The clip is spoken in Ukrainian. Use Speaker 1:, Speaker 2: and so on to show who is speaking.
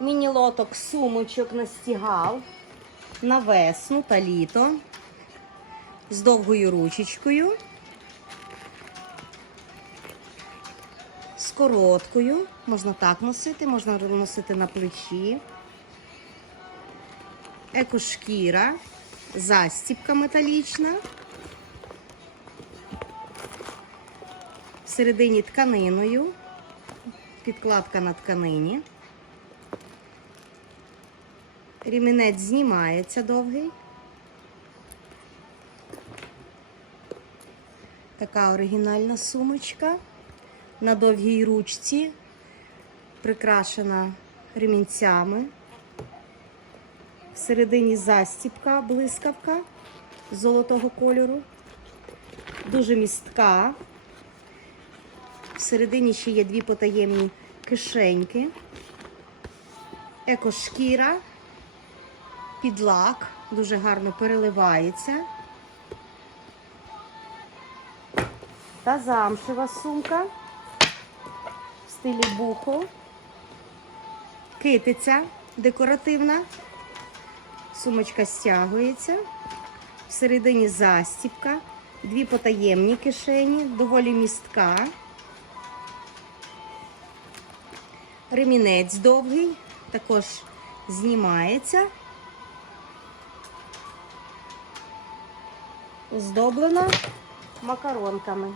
Speaker 1: Міні-лоток сумочок на стігал на весну та літо з довгою ручечкою, з короткою. Можна так носити, можна носити на плечі. Екошкіра, застіпка металічна. Всередині тканиною, підкладка на тканині. Рімінець знімається довгий. Така оригінальна сумочка на довгій ручці, прикрашена ремінцями. Всередині застіпка, блискавка золотого кольору. Дуже містка. Всередині ще є дві потаємні кишеньки. Екошкіра, підлак, дуже гарно переливається. Та замшева сумка в стилі бухо. Китиця декоративна. Сумочка стягується. Всередині застіпка, дві потаємні кишені, доволі містка. Ремінець довгий, також знімається. Оздоблена макаронками.